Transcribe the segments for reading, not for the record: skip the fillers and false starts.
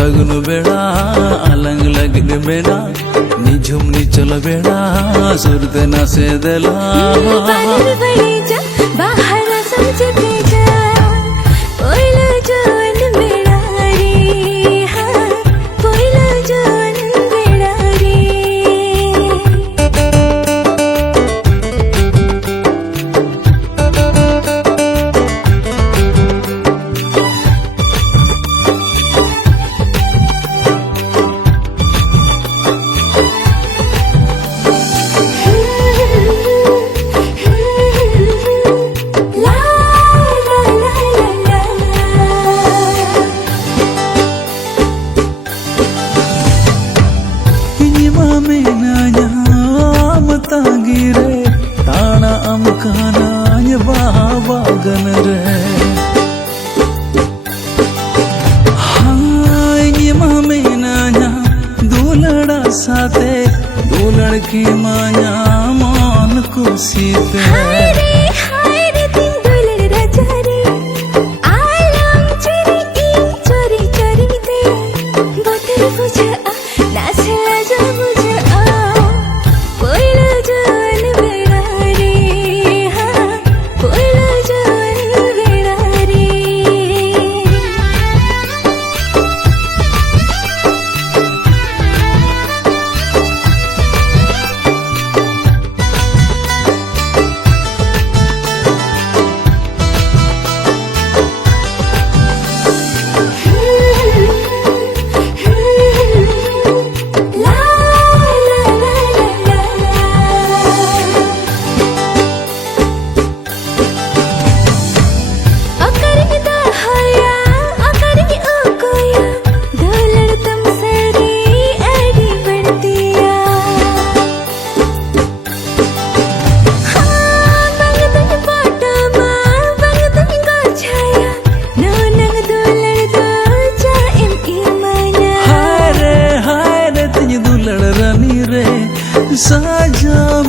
सगुन बेड़ा अलंग लगिन बेड़ा निझुम निचल बेड़ा सुरते न से देला गिरे ताना अमकाना बागन रे हाय मामे नाया दूलड़ा साथे दूलड़ की माया मान कुसीते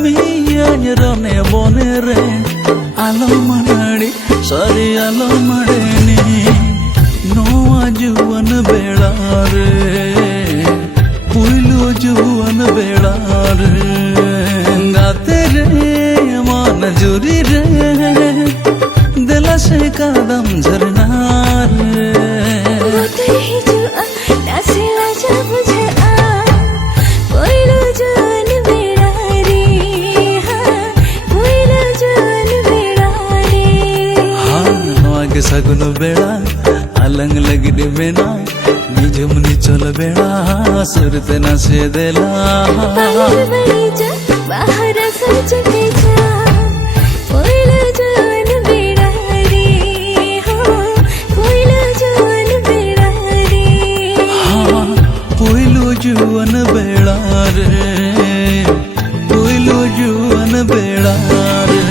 साजामियाने बोने रे आलो मनाड़ी सारी आलो मड़ेनी नोआ जुवन बेड़ा रे पुइलो जुवन बेड़ा रे गाते रे मान जुरी रे दिला से कदम झरना रे सगुन बेड़ा अलंग लगिन बेना निझुम निचल बेड़ा सुरते न से देला पुइलो जुवन बेड़ा रे पुइलो जुवन बेड़ा रे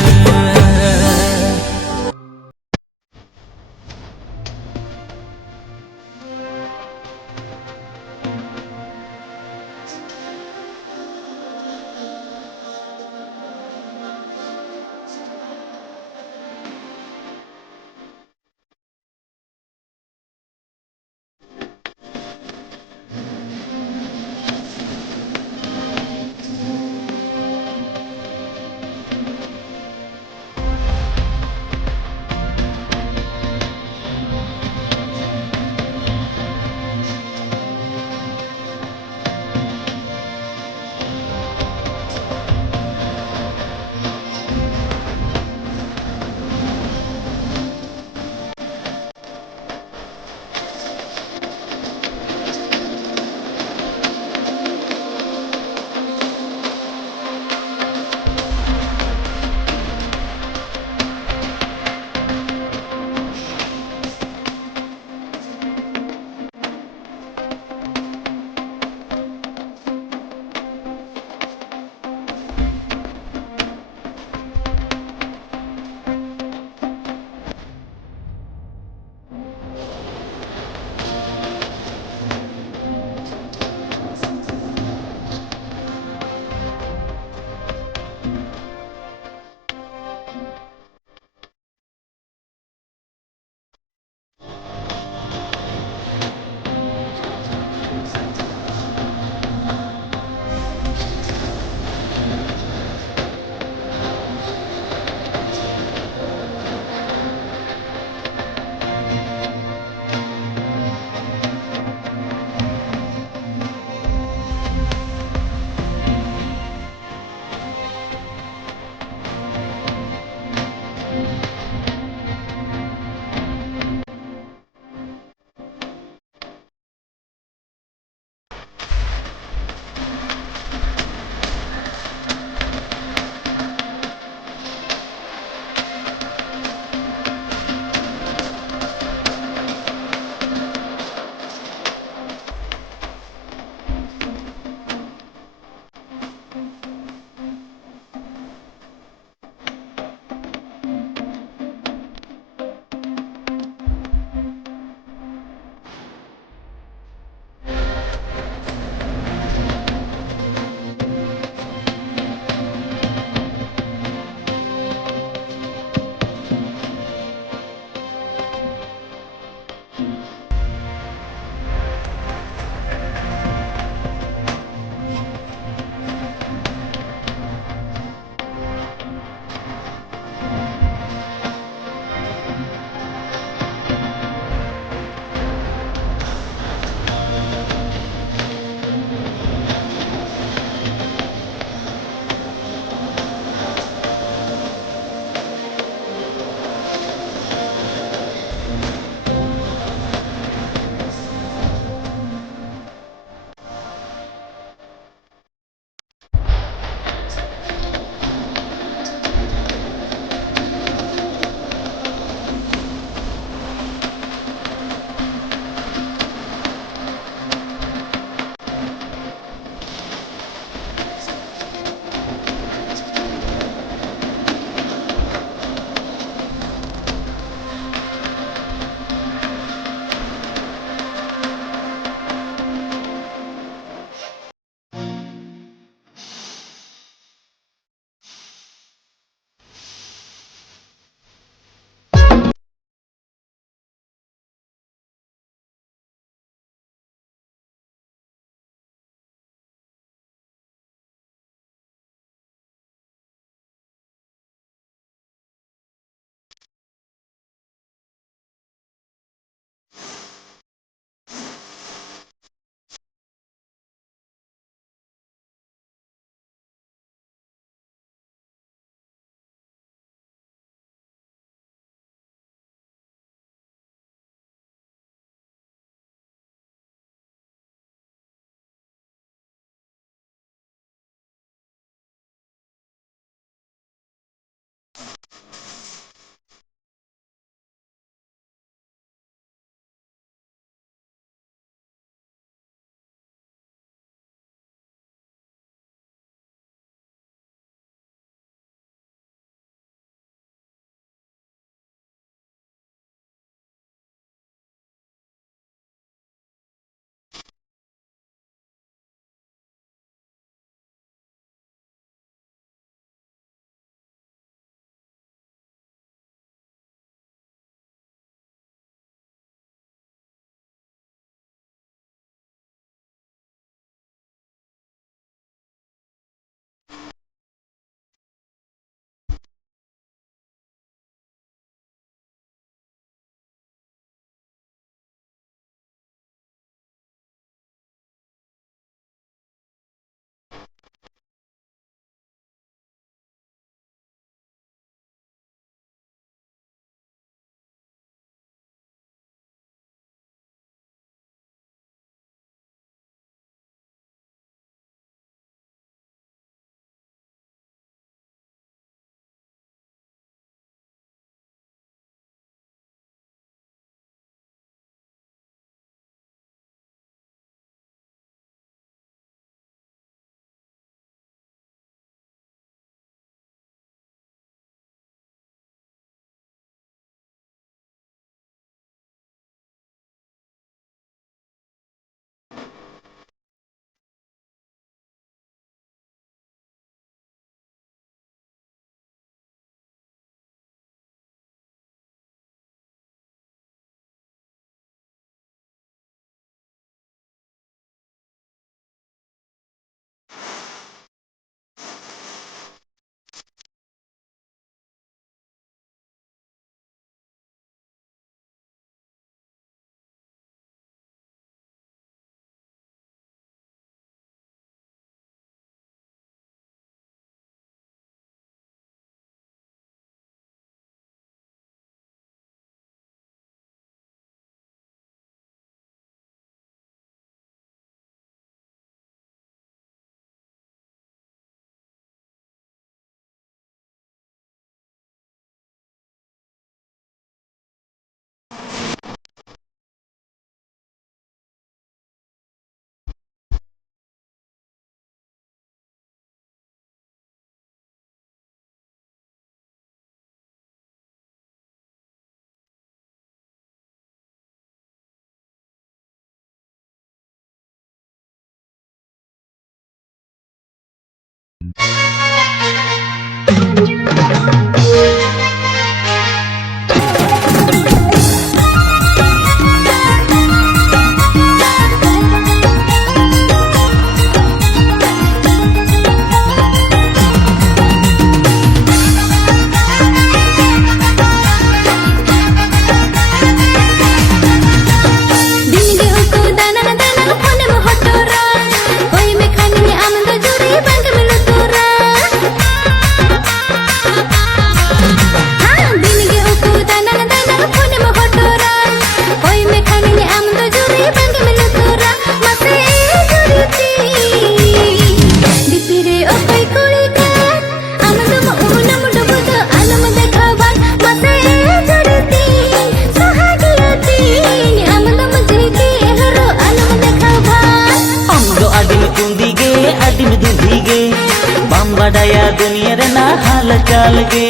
badaya dunia rena hal kalge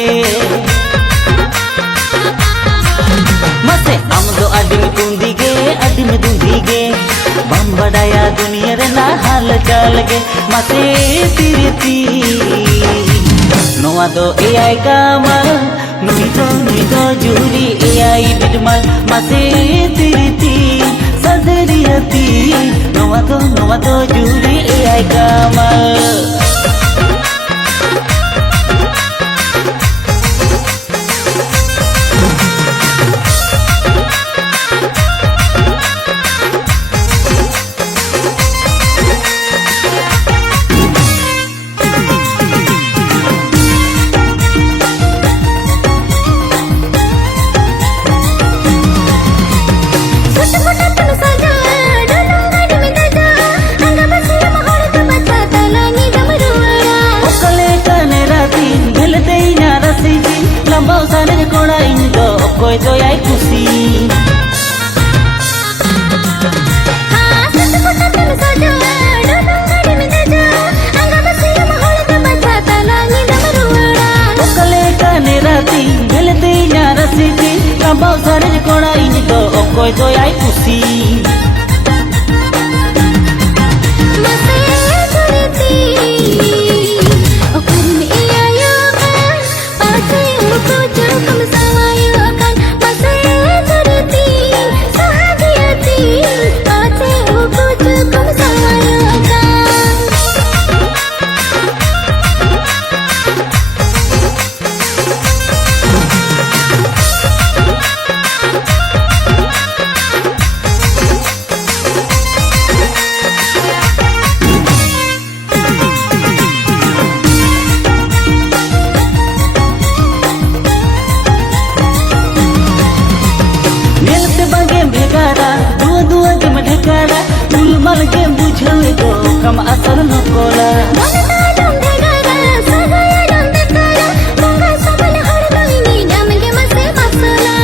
mase amdo adim kundige adim dundige bam badaya dunia rena hal kalge mase tiriti noa do ai kamal nui do juri ai bidmal mase tiriti sadriyati noa do juri ai kamal lambau sana kona indo koi to ai kusi ha sat kota tan saja dadang gadi meja anga basi mahal ka bacha talangi damruara okale kane rati gelte nya rasiti lambau sana kona indo koi to ai kusi mal ke bujhal to kam asar no kola manna dam dhegara sagaya dam dekara monga sabal har doini dam ke mase masala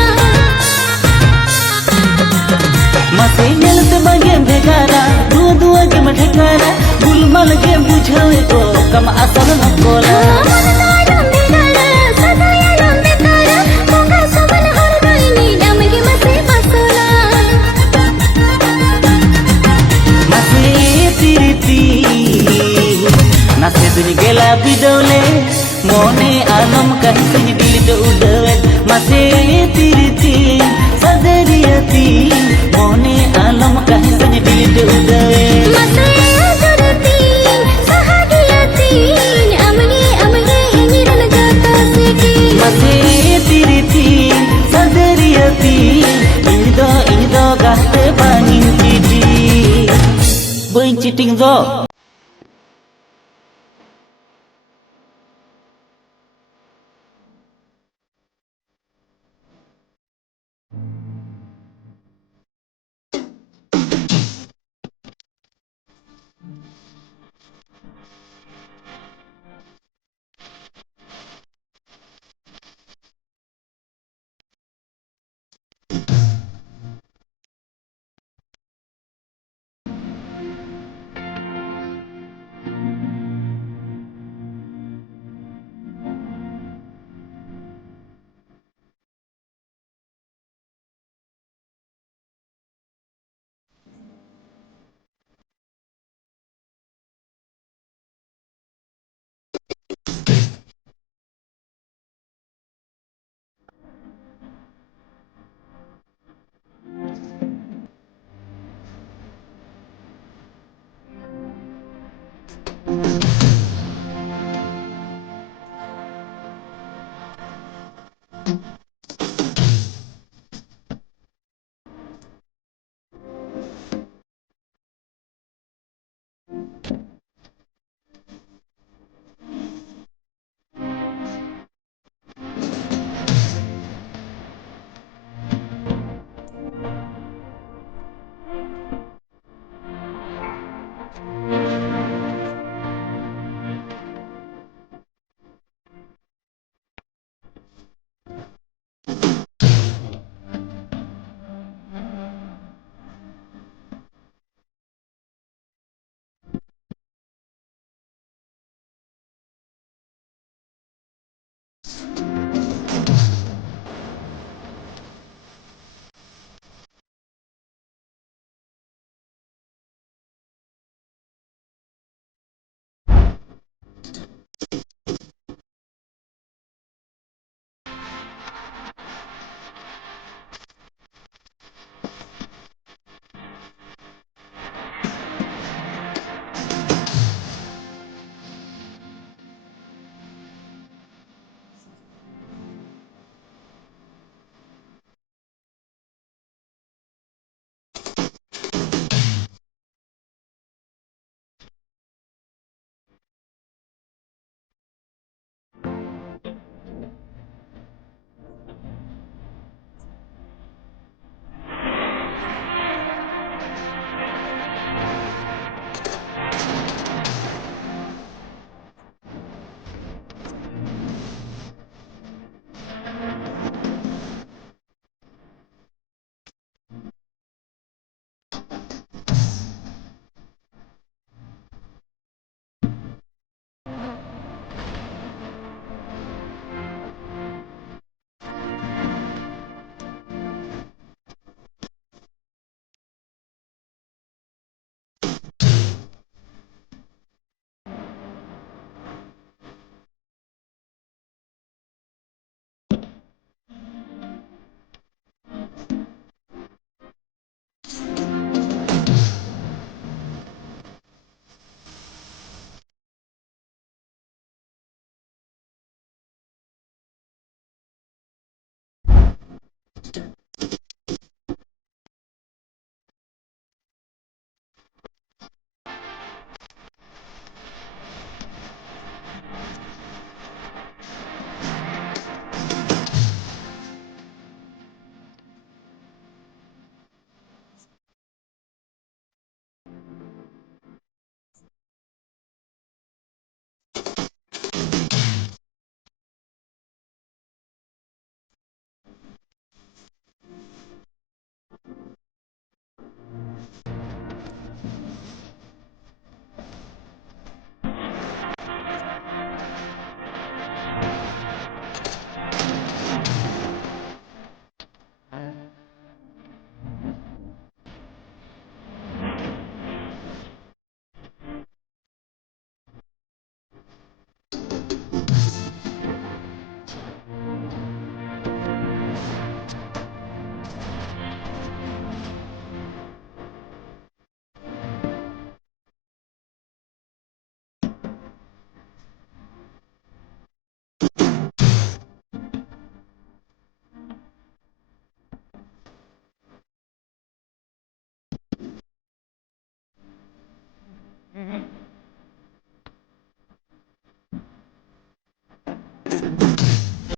mase nel te bage dhegara du ke madhekara gul mal ke bujhal to kam asar no kola manna dam dhegara sagaya dam dekara monga sabal har doini dam ke mase masala nase duni gela bidole mone alam kahi sini dilit udawet mase tiriti sadariyati mone alam kahi sini dilit udawet mase tiriti sahadiyati amge hingiran jata siki mase tiriti sadariyati indo gahte bangin citi boing citing zo